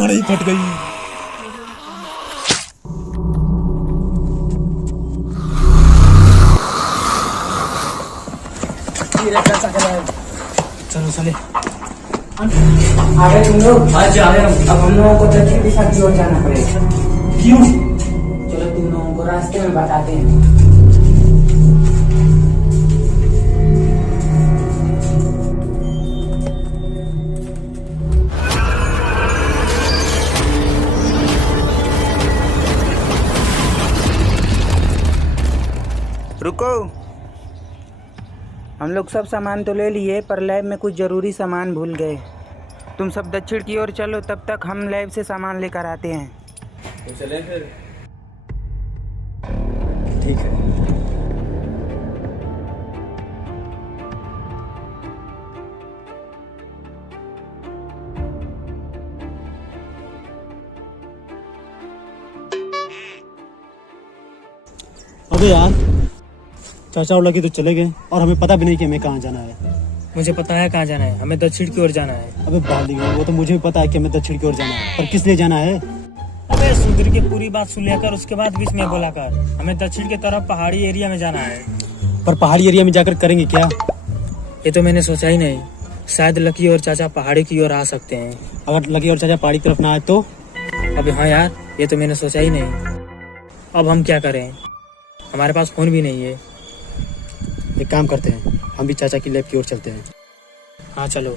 नहीं फट गई। चलो चले। अरे तुम लोग आज आ रहे हो, अब हम लोगों को दक्षिण दिशा की ओर जाना पड़ेगा। क्यों? चलो तुम लोगों को रास्ते में बताते हैं। रुको, हम लोग सब सामान तो ले लिए पर लैब में कुछ ज़रूरी सामान भूल गए। तुम सब दक्षिण की ओर चलो, तब तक हम लैब से सामान लेकर आते हैं। तो चलें फिर। ठीक है। अबे यार, चाचा और लगे तो चले गए और हमें पता भी नहीं कि हमें कहाँ जाना है। मुझे पता है कहाँ जाना है, हमें दक्षिण की ओर जाना है। अबे बालिगा, वो तो मुझे भी पता है कि हमें दक्षिण की ओर जाना है, पर किस लिए जाना है? अबे सुधीर की पूरी बात सुन लेकर उसके बाद बीच में बोला कर। हमें दक्षिण की तरफ पहाड़ी एरिया में जाना है। पर पहाड़ी एरिया में जाकर करेंगे क्या? ये तो मैंने सोचा ही नहीं। शायद लकी और चाचा पहाड़ी की ओर आ सकते हैं। अगर लकी और चाचा पहाड़ी की तरफ ना आए तो? अबे हाँ यार, ये तो मैंने सोचा ही नहीं। अब हम क्या करें, हमारे पास फोन भी नहीं है। एक काम करते हैं, हम भी चाचा की लैब की ओर चलते हैं। हाँ चलो।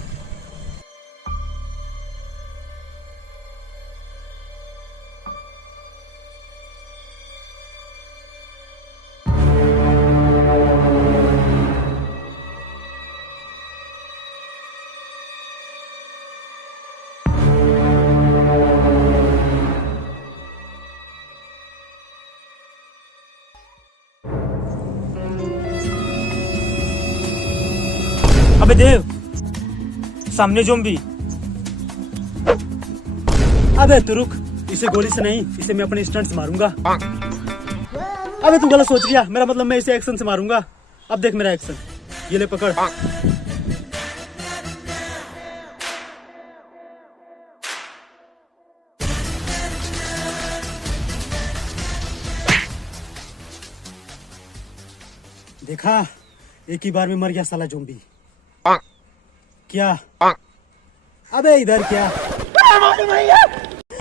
अबे देव, सामने ज़ॉम्बी। अबे तू रुक, इसे गोली से नहीं, इसे मैं अपने स्टंट से मारूंगा। अबे तू गलत सोच लिया, मेरा मतलब मैं इसे एक्शन से मारूंगा। अब देख मेरा एक्शन, ये ले पकड़। देखा, एक ही बार में मर गया साला ज़ॉम्बी। क्या? अबे इधर क्या?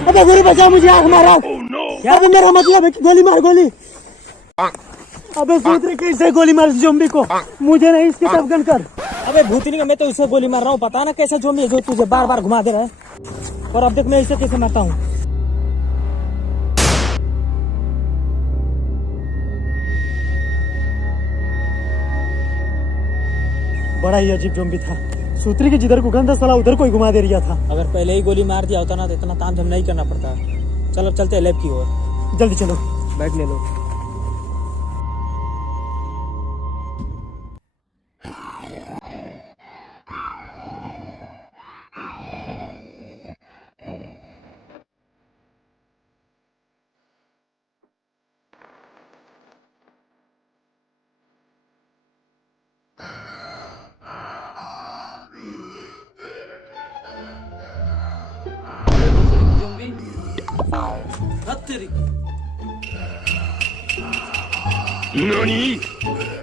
अबे गोली बचा, मुझे आंख मारा। अबे मेरा मतलब है कि गोली मार, गोली। अबे सोच रहे कैसे गोली मार ज़ॉम्बी को, मुझे नहीं, इसकी तरफ गन कर। अबे भूतनी का, मैं तो इसे गोली मार रहा हूँ। पता ना कैसा ज़ॉम्बी है जो तुझे बार बार घुमा दे रहा है। और अब देख मैं इसे कैसे मारता हूँ। बड़ा ही अजीब ज़ॉम्बी था। सूत्री के जिधर को गंदा साला उधर कोई घुमा दे रहा था। अगर पहले ही गोली मार दिया होता ना तो इतना तामझाम नहीं करना पड़ता। चल अब चलते हैं लैब की ओर। जल्दी चलो। बैठ ले लो।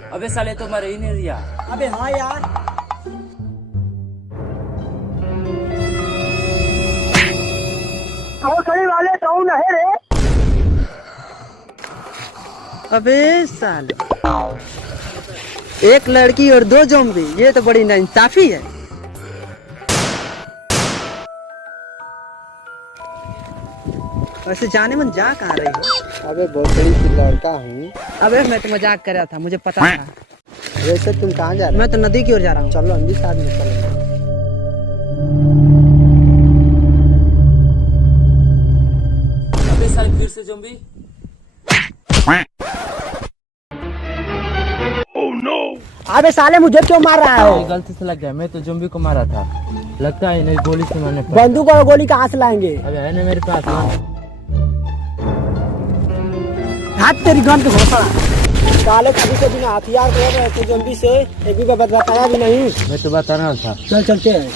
अबे साले तो मर ही नहीं रिया। अबे हाँ यार, वाले तो नहीं रे। अबे साले, एक लड़की और दो ज़ॉम्बी, ये तो बड़ी नाइंसाफी है। वैसे जाने मन जा कहाँ रही हो? अबे बहुत बड़ी सी लड़का हूँ। अबे मैं तो मजाक कर रहा था, मुझे पता था। वैसे तुम कहाँ जा रहे मैं तो नदी की ओर जा रहा हूँ। हो? चलो हम भी साथ में चलेंगे। अबे साले फिर से ज़ॉम्बी। अबे साले मुझे क्यों मार रहा है? गलती से लग गया, मैं तो ज़ॉम्बी को मारा था। लगता है नहीं, गोली से मारने पर। बंदूक और गोली कहाँ से लाएंगे? अबे है ना मेरे पास। हाथ तेरी गन के घोसड़ा। साले कभी से बिना हथियार को रहे थे ज़ॉम्बी से, एक भी बात बताया भी नहीं। मैं तो बता रहा था। चल चलते हैं।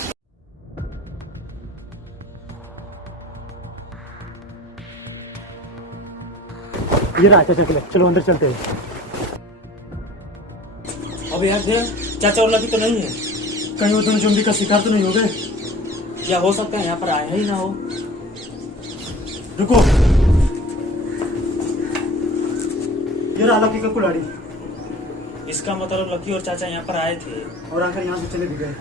ये रहा चाचा के लिए, चलो अंदर चलते हैं। अब यार देव, चाचा और लकी तो नहीं है। कहीं वो दोनों ज़ॉम्बी का शिकार तो नहीं हो गए? क्या हो सकता है यहाँ पर आया ही ना हो। रुको, ये रहा लकी का कुल्हाड़ी। इसका मतलब लकी और चाचा यहाँ पर आए थे और आकर यहाँ से चले भी गए।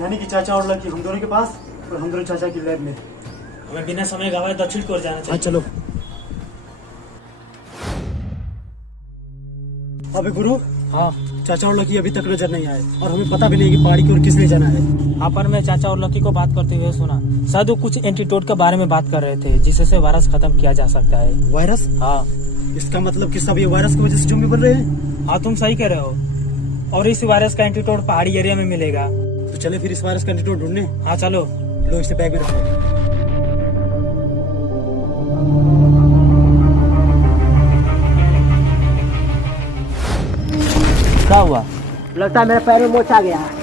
यानी कि चाचा और लकी हम दोनों के पास और हम दोनों चाचा की लैब में। हमें बिना समय गवाए दक्षिण की ओर जाना हाँ चाहिए। चलो। अबे गुरु, हाँ चाचा और लकी अभी तक नजर नहीं आए और हमें पता भी नहीं कि पहाड़ी की ओर किस लिए जाना है। हाँ, पर मैं चाचा और लकी को बात करते हुए सुना। शायद वो कुछ एंटीडोट के बारे में बात कर रहे थे जिससे वायरस खत्म किया जा सकता है। वायरस? हाँ इसका मतलब कि सब ये वायरस की वजह से ज़ॉम्बी बन रहे हैं? हाँ, तुम सही कह रहे हो। और इस वायरस का एंटीडोट पहाड़ी एरिया में मिलेगा। तो चले फिर इस वायरस का एंटीडोट ढूंढने। हाँ चलो। लो इसे बैग में रखो। क्या हुआ? लगता है मेरे पैर में मोच आ गया है।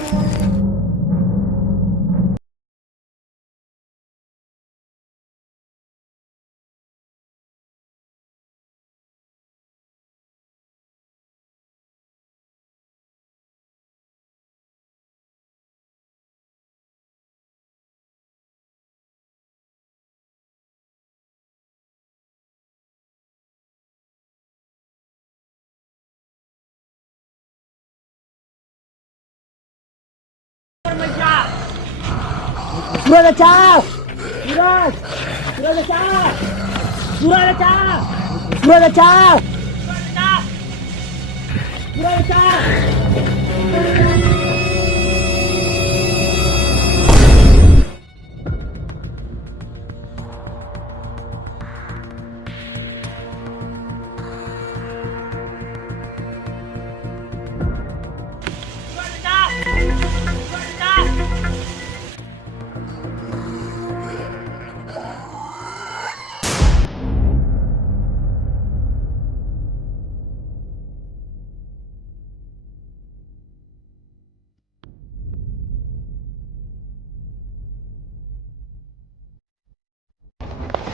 सूरज बचाओ! सूरज! सूरज बचाओ! सूरज बचाओ! सूरज बचाओ! सूरज बचाओ!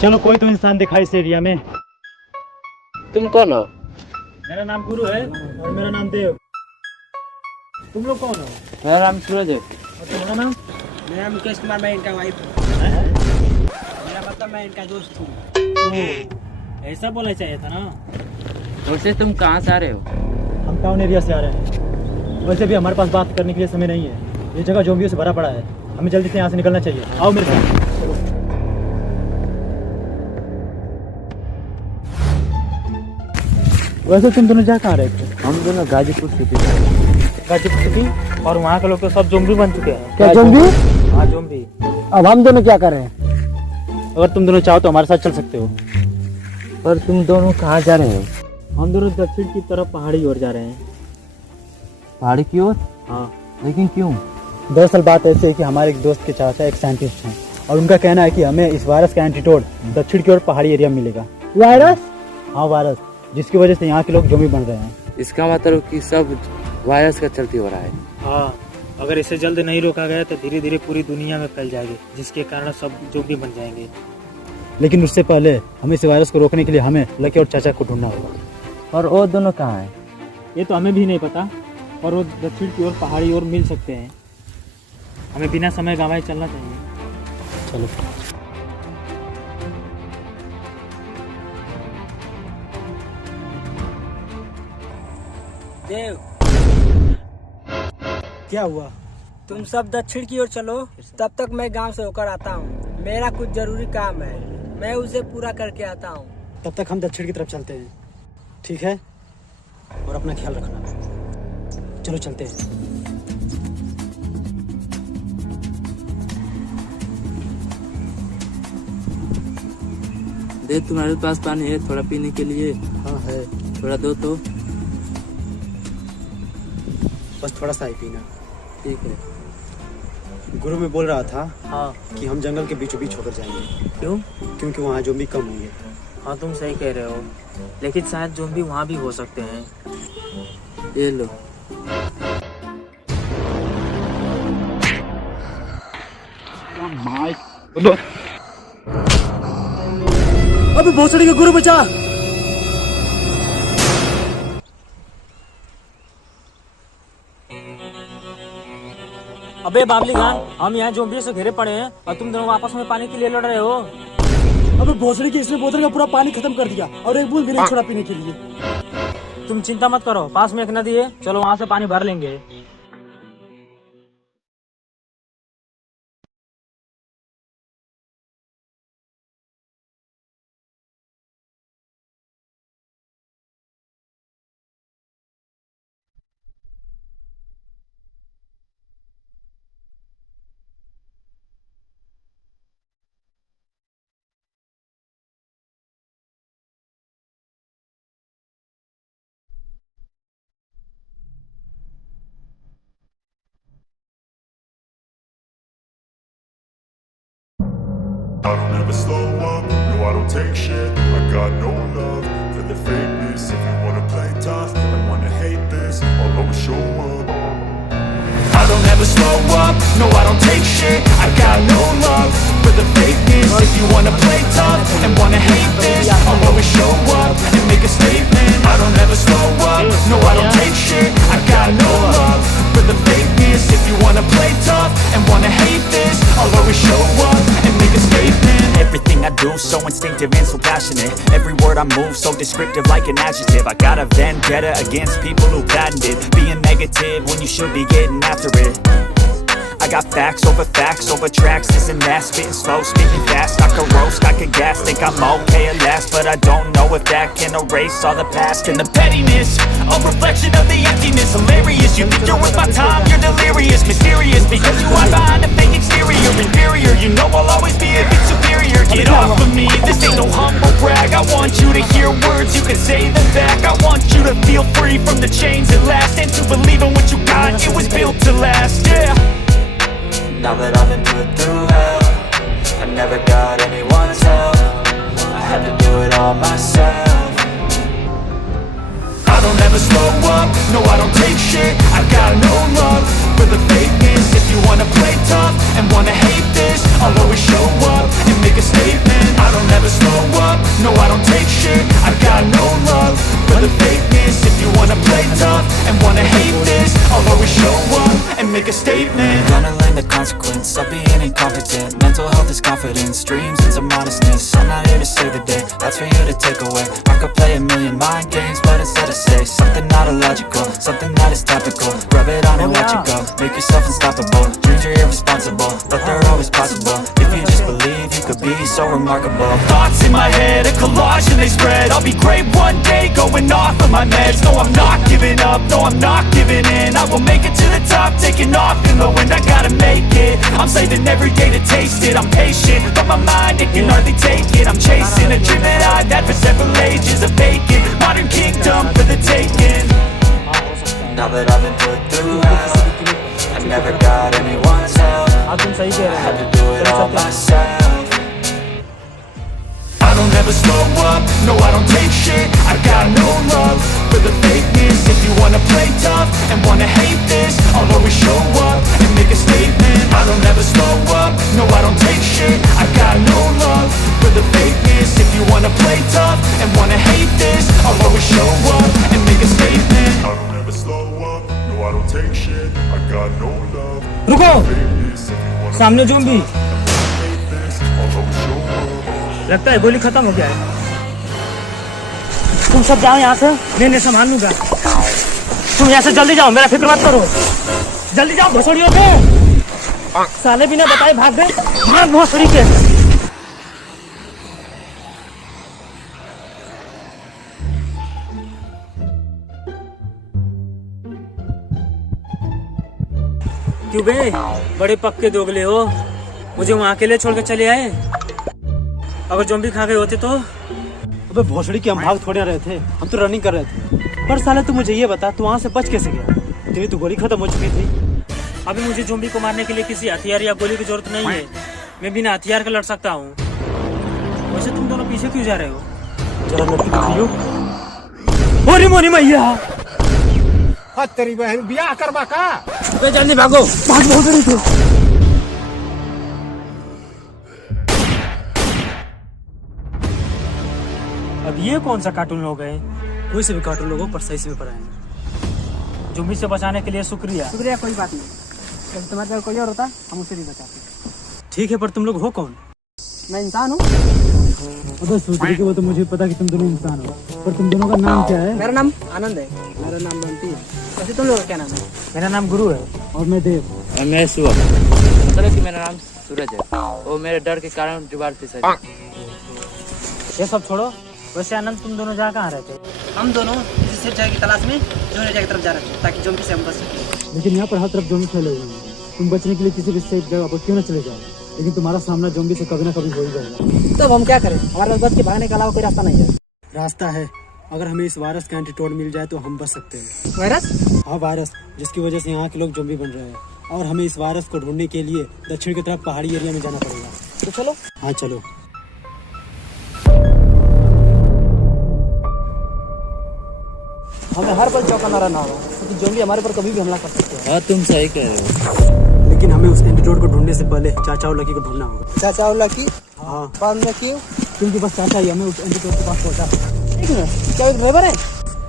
चलो, कोई तो इंसान दिखा इस एरिया में। तुम कौन हो? मेरा नाम गुरु है और मेरा नाम देव। तुम लोग कौन हो? मेरा नाम सूरज है। और तुम्हारा नाम? मेरा नाम मुकेश कुमार, मैं इनका वाइफ हूँ। मेरा मतलब मैं इनका दोस्त हूँ। ऐसा बोलना चाहिए था ना। वैसे तुम कहाँ से आ रहे हो? हम टाउन एरिया से आ रहे हैं। वैसे भी हमारे पास बात करने के लिए समय नहीं है। ये जगह ज़ॉम्बियों से भरा पड़ा है। हमें जल्दी से यहाँ से निकलना चाहिए। आओ मेरे साथ। वैसे तुम दोनों जा कहाँ रहे थे? हम दोनों गाजीपुर सिटी। गाजीपुर सिटी? और वहाँ के लोग तो सब ज़ॉम्बी बन चुके हैं। क्या ज़ॉम्बी? हाँ ज़ॉम्बी। अब हम दोनों क्या कर रहे हैं? अगर तुम दोनों चाहो तो हमारे साथ चल सकते हो। पर तुम दोनों कहाँ जा रहे हो? हम दोनों दक्षिण की तरफ पहाड़ी ओर जा रहे हैं। पहाड़ी की ओर? हाँ। लेकिन क्यों? दरअसल बात ऐसी है कि हमारे एक दोस्त के चाचा एक साइंटिस्ट हैं और उनका कहना है कि हमें इस वायरस का एंटीडोट दक्षिण की ओर पहाड़ी एरिया में मिलेगा। वायरस? हाँ, वायरस, जिसकी वजह से यहाँ के लोग ज़ॉम्बी बन रहे हैं। इसका मतलब कि सब वायरस का चलते हो रहा है। हाँ, अगर इसे जल्द नहीं रोका गया तो धीरे धीरे पूरी दुनिया में फैल जाएगी, जिसके कारण सब ज़ॉम्बी बन जाएंगे। लेकिन उससे पहले हमें इस वायरस को रोकने के लिए हमें लकी और चाचा को ढूंढना होगा। और वो दोनों कहाँ हैं? ये तो हमें भी नहीं पता, और वो दक्षिण की ओर पहाड़ी ओर मिल सकते हैं। हमें बिना समय गंवाए चलना चाहिए। चलो। देव, क्या हुआ? तुम सब दक्षिण की ओर चलो, तब तक मैं गांव से होकर आता हूँ। मेरा कुछ जरूरी काम है, मैं उसे पूरा करके आता हूँ। तब तक हम दक्षिण की तरफ चलते हैं, ठीक है? और अपना ख्याल रखना। चलो चलते हैं। देख, तुम्हारे पास पानी है थोड़ा पीने के लिए? हाँ है, थोड़ा दो तो। बस थोड़ा सा ही पीना। ठीक है। गुरु में बोल रहा था हाँ। कि हम जंगल के बीचों बीच होकर जाएंगे। क्यों? क्योंकि वहाँ ज़ॉम्बी कम होंगे। हाँ, तुम सही कह रहे हो, लेकिन शायद ज़ॉम्बी वहाँ भी हो सकते हैं। ये लो। अबे भोसड़ी का गुरु बचा। अबे बाबली खान, हम यहाँ ज़ॉम्बी से घिरे पड़े हैं और तुम दोनों आपस में पानी के लिए लड़ रहे हो। अबे भोसड़ी की इसने बोतल का पूरा पानी खत्म कर दिया और एक बूंद भी नहीं छोड़ा पीने के लिए। तुम चिंता मत करो, पास में एक नदी है, चलो वहाँ से पानी भर लेंगे। I don't ever slow up, no I don't take shit. I got no love for the fakeness. If you wanna play tough and wanna hate this, I'll always show up. I don't ever slow up, no I don't take shit. I got no love for the fakeness. If you wanna play tough and wanna hate this, I'll always show up and make a statement. I don't ever slow up, no I don't take shit. I got no love for the fakeness. If you wanna play tough and wanna hate this, I'll always show up and make a statement. Everything I do so instinctive and so passionate. Every word I move so descriptive like an adjective. I got a vendetta against people who patented being negative when you should be getting after it. I got facts over tracks, this and that. Spitting slow, speaking fast. I could roast, I could gas. Think I'm okay at last, but I don't know if that can erase all the past. And the pettiness, a reflection of the emptiness. Hilarious, you think you're worth my time, you're delirious. Mysterious, because you are behind a fake exterior. Inferior, you know I'll always be a bit superior. Get off of me, this ain't no humble brag. I want you to hear words, you can say them back. I want you to feel free from the chains at last, and to believe in what you got, it was built to last, yeah. Now that I've been put through hell, I never got anyone's help. I had to do it all myself. I don't ever slow up, no I don't take shit. I got no love for the fakeness. If you wanna play tough and wanna hate this, I'll always show up and make a statement. I don't ever slow up, no I don't take shit. I got no love for the fakeness. If you wanna play tough and wanna hate this, I'll always show up and make a statement. Gonna learn the consequence of being incompetent. Mental health is confidence, dreams into modestness. I'm not here to save the day, that's for you to take away. I could play a million mind games, but instead I say something not illogical, something that is topical. Rub it on and watch it go, make yourself unstoppable. Dreams are irresponsible, but they're always possible. If you just believe, you could be so remarkable. Thoughts in my head, a collage and they spread. I'll be great one day, going off of my meds. No I'm not giving up, no I'm not giving in. I will make it to the top, taking off in the wind. I gotta make it, I'm saving every day to taste it. I'm patient, but my mind, it can hardly take it. I'm chasing a dream that I've had for several ages. A vacant, modern kingdom for the taking. Now that I've been put through hell, I never got anyone's help. I had to do it all myself. I don't ever slow up, no I don't take shit. I got no love for the fakeness. If you wanna play tough and wanna hate this, I'll always show up and make a statement. I don't ever slow up, no I don't take shit. I got no love for the fakeness. If you wanna play tough and wanna hate this, I'll always show up and make a statement. I don't ever slow up, no I don't take shit. I got no love for रुको, the fakeness. If you wanna सामने zombie. hate this, I'll always show up. लगता है गोली खत्म हो गया है। तुम सब जाओ यहाँ से, नहीं संभाल लूंगा। तुम यहाँ से जल्दी जाओ, मेरा फिक्र मत करो। जल्दी जाओ भोसड़ियों पे। साले बिना बताए भाग गए, भाग भोसड़ी के। क्यों बे, बड़े पक्के दोगले हो, मुझे वहाँ अकेले छोड़ के चले आए। अगर ज़ॉम्बी खा गए होते तो? अबे भोसड़ी की हम भाग थोड़े रहे थे, हम तो रनिंग कर रहे थे। पर साले तू मुझे ये बता, तू वहाँ से बच कैसे गया? तेरी तो गोली खत्म हो चुकी थी। अभी मुझे ज़ॉम्बी को मारने के लिए किसी हथियार या गोली की जरूरत नहीं है। मैं बिना हथियार का लड़ सकता हूँ। वैसे तुम दोनों पीछे क्यों जा रहे हो? जरा लड़की दिखाइयो। ओरी मोरी मैया, तेरी बहन बियाह करवा का? जल्दी भागो, भाग भोसड़ी थे। अब ये कौन सा कार्टून लोग हैं? कोई से भी कार्टून लोगों पर सही समय पर आए। ज़ॉम्बी से बचाने के लिए शुक्रिया। शुक्रिया, कोई बात नहीं। जब तुम्हारे जगह कोई और होता हम उसे नहीं बचाते। ठीक है, पर तुम लोग हो कौन? मैं इंसान हूँ। अबे सूत्री के वो तो मुझे पता कि तुम दोनों इंसान हो, पर तुम दोनों का नाम क्या है? मेरा नाम आनंद है। मेरा नाम बंटी है। वैसे तुम लोग का क्या नाम है? मेरा नाम गुरु है और मैं देव। और मैं शिवम। मतलब कि मेरा नाम सूरज है। वो मेरे डर के कारण दीवार फिसल गई। ये सब छोड़ो, वैसे आनंद तुम दोनों जहाँ कहाँ रहते हो? हम दोनों किसी सेफ जगह की तलाश में जो जगह की तरफ जा रहे थे ताकि जोम्बी से हम बच सकें। लेकिन यहाँ पर हर तरफ जोम्बी फैले हुए हैं। तुम बचने के लिए किसी भी सेफ जगह पर क्यों न चले जाओ, लेकिन तुम्हारा सामना जोम्बी से कभी ना कभी हो ही जाएगा। तब हम क्या करें? हमारे पास बच के भागने के अलावा कोई रास्ता नहीं है। रास्ता है, अगर हमें इस वायरस का एंटीडोट मिल जाए तो हम बच सकते हैं। वायरस? हाँ, वायरस, जिसकी वजह से यहाँ के लोग जोम्बी बन रहे हैं, और हमें इस वायरस को ढूंढने के लिए दक्षिण की तरफ पहाड़ी एरिया में जाना पड़ेगा। तो चलो। हाँ चलो। हमें हर पल चौकन्ना रहना होगा क्योंकि जोम्बी हमारे पर कभी भी हमला कर सकते हैं। हाँ तुम सही कह रहे हो। लेकिन हमें उस एंटीडोट को ढूंढने से पहले चाचा और लकी को ढूंढना होगा। चाचा और लकी? हाँ, बाद में क्यों? क्योंकि बस चाचा ही हमें उस एंटीडोट के पास पहुंचा सकता है। एक मिनट, क्या एक ड्राइवर है?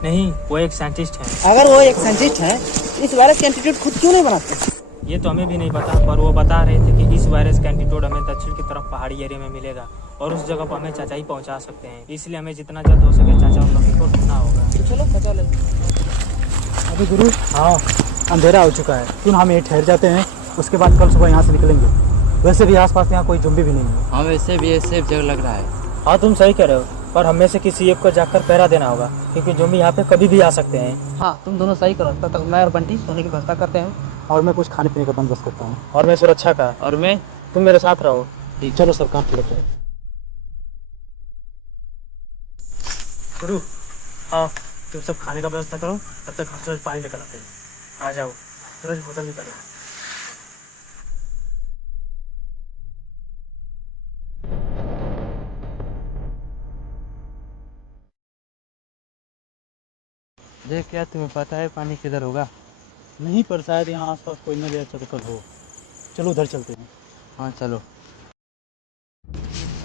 नहीं, वो एक साइंटिस्ट है। अगर वो एक साइंटिस्ट है, इस वायरस के एंटीडोट खुद क्यों नहीं बनाते? ये तो हमें भी नहीं पता, पर वो बता रहे थे कि इस वायरस का एंटीडोट हमें दक्षिण की तरफ पहाड़ी एरिया में मिलेगा और उस जगह पर हमें चाचा ही पहुंचा सकते हैं। इसलिए हमें जितना जल्द हो सके चाचा और लकी को ढूंढना होगा। तो चलो बचा ले। अभी गुरु, हाँ अंधेरा हो चुका है, क्यों हम यहीं ठहर जाते हैं, उसके बाद कल सुबह यहाँ से निकलेंगे। वैसे भी आसपास यहाँ कोई जोम्बी भी नहीं है। हाँ वैसे भी ये सेफ जगह लग रहा है। हाँ तुम सही कह रहे हो, पर हमें से किसी एक को जाकर पहरा देना होगा क्योंकि जोम्बी यहाँ पे कभी भी आ सकते हैं। हाँ तुम दोनों सही करो, तब तक मैं और बंटी सोने की व्यवस्था करते हैं। और मैं कुछ खाने पीने का बंदोबस्त करता हूँ। और मैं सुरक्षा का, और मैं तुम मेरे साथ रहो। चलो सब काम लेते हैं। गुरु, हाँ तुम सब खाने का व्यवस्था करो, तब तक हम सूरज पानी लेकर आते हैं। आ जाओ, सूरज होटल में करो। देख, क्या तुम्हें पता है पानी किधर होगा? नहीं, पर शायद यहाँ आसपास कोई न ले सकल हो। चलो उधर चलते हैं। हाँ चलो।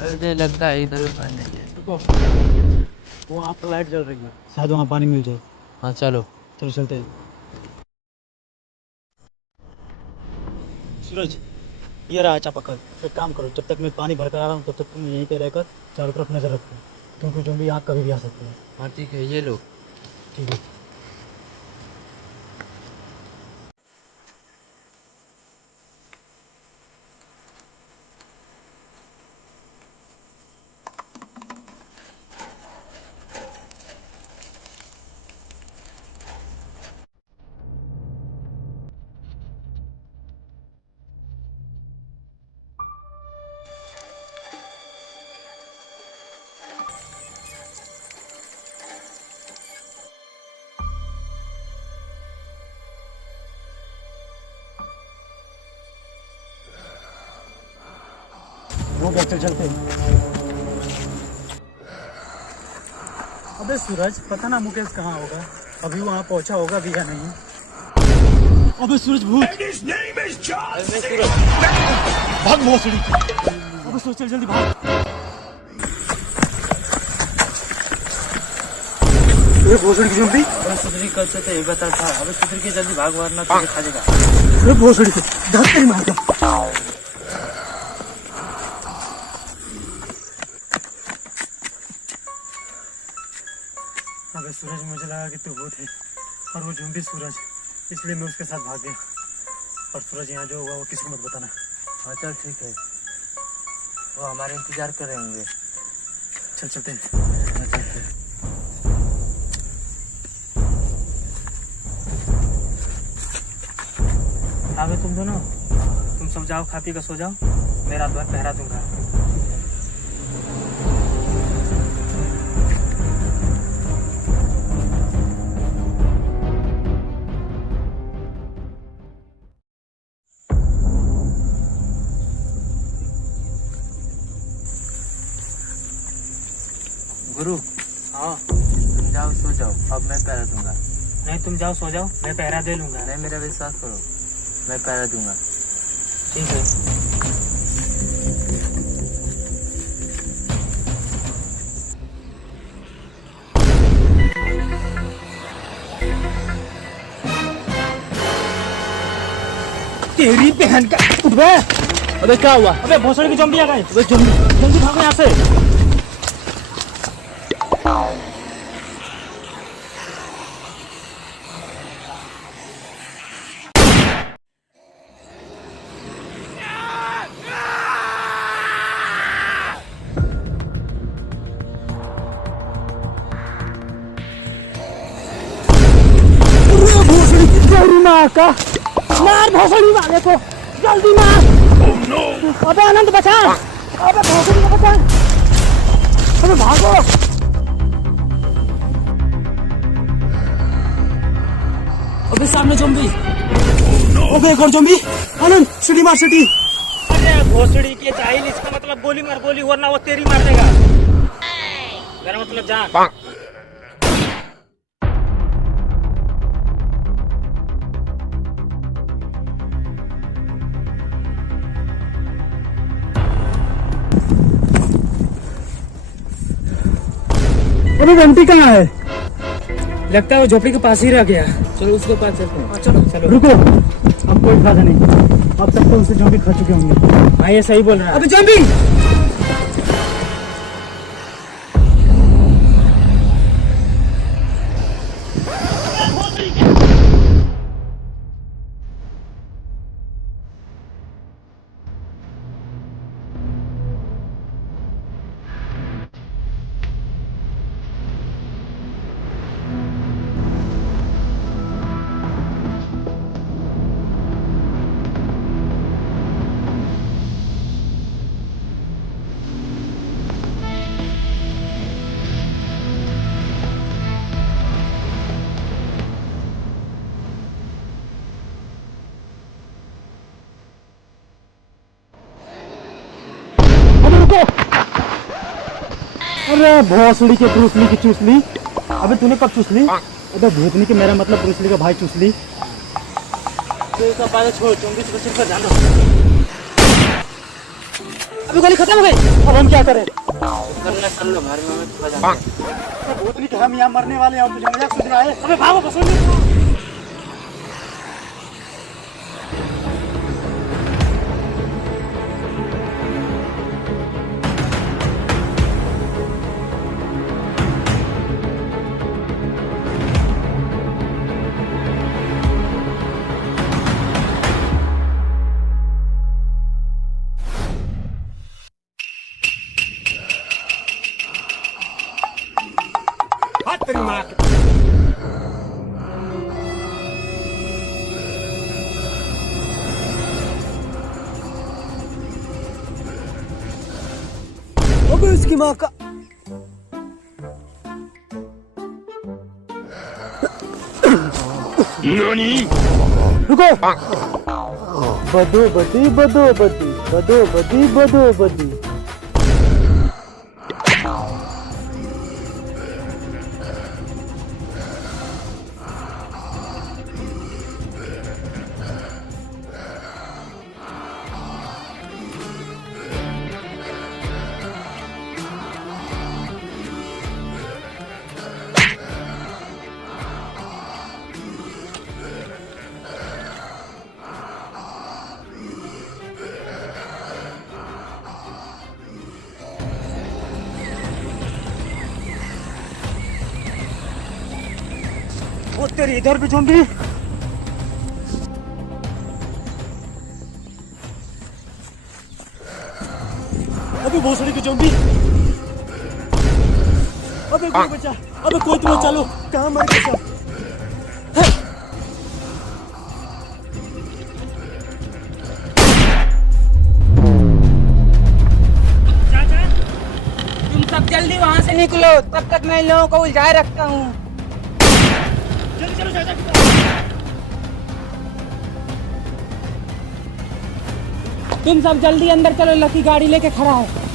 अरे लगता है इधर भी पानी नहीं है। रुको, वो वहाँ पर लाइट जल रही है, शायद वहाँ पानी मिल जाए। हाँ चलो। चलो चलते हैं। सूरज, ये रहा चापाकल। एक काम करो, जब तक मैं पानी भर कर आ रहा हूँ तब तक तुम यहीं पे रहकर चारों तरफ नजर रखो, क्योंकि जोम्बी यहाँ कभी भी आ सकते हैं। हाँ ठीक है, ये लो। ठीक है। वो क्या, चल चलते हैं। अबे सूरज, पता ना मुकेश कहाँ होगा, अभी वहाँ पहुँचा होगा भी या नहीं। अबे सूरज, भूत। भाग भोसड़ी। अबे सूरज, चल जल्दी भाग। ये भोसड़ी की जोम्बी। अरे सुधरी कल से तो ये बता था। अबे सुधरी के जल्दी भाग वरना तुझे खा देगा। अरे भोसड़ी से धक्का ही मार दो। अबे सूरज, मुझे लगा कि तू भूत है और वो जोम्बी सूरज, इसलिए मैं उसके साथ भाग गया। और सूरज, यहाँ जो हुआ वो किसी को मत बताना। हाँ चल ठीक है, वो हमारे इंतजार कर रहे होंगे। चल चलते हैं। अबे तुम दोनों, तुम सब जाओ, खा पी कर सो जाओ, मैं रात भर पहरा दूंगा। गुरु, हाँ तुम जाओ सो जाओ, अब मैं पहरा दूंगा। नहीं, तुम जाओ सो जाओ, मैं पहरा दे लूंगा। नहीं, मेरा विश्वास करो, मैं पहरा दूंगा। ठीक है। तेरी बहन का उठ बे। अबे क्या हुआ? अबे भोसड़ी की ज़ॉम्बी आ गए। अबे जल्दी भागो यहाँ से। मार भोसड़ी वाले को, जल्दी मार। अबे आनंद बचा, अबे भोसड़ी को बचा, अबे भागो। अबे सामने ज़ॉम्बी। अबे एक और ज़ॉम्बी। आनंद सिटी मार सिटी। अरे भोसड़ी के जाहिल, इसका मतलब गोली मार गोली, वरना वो तेरी मार देगा। मेरा मतलब जान। अबे बंटी कहाँ है? लगता है वो झोपड़ी के पास ही रह गया। चलो उसके पास चलते हैं। चलो रुको, अब कोई फायदा नहीं। अब तक तो उसे ज़ॉम्बी खा चुके होंगे। हाँ ये सही बोल रहा है। अबे ज़ॉम्बी। अरे भोसड़ी के ब्रूसली की चूसली। अबे तूने कब चूसली? अबे भूतनी के मेरा मतलब ब्रूसली का भाई चूसली। तो इसका बात छोड़, ज़ॉम्बी से बचने पर ध्यान दो। अबे गोली खत्म हो गई। अब हम क्या करें? करना कर लो, घर में मत बजा। भूतनी के हम यहाँ मरने वाले हैं और तुझे मजाक सुन रहा है? अबे भागो भोसड़ी। तेरी माँ की। अबे इसकी माँ का। रुको। बदो बदी बदो बदी बदो बदी बदो बदी। वो तेरी इधर भी ज़ॉम्बी। अबे भोसड़ी की ज़ॉम्बी। अबे कोई बचा, अबे कोई तो बचा लो। कहाँ मर गया सब? तुम सब जल्दी वहाँ से निकलो, तब तक मैं इन लोगों को उलझाए रखता हूँ। तुम सब जल्दी अंदर चलो, लकी गाड़ी लेके खड़ा है।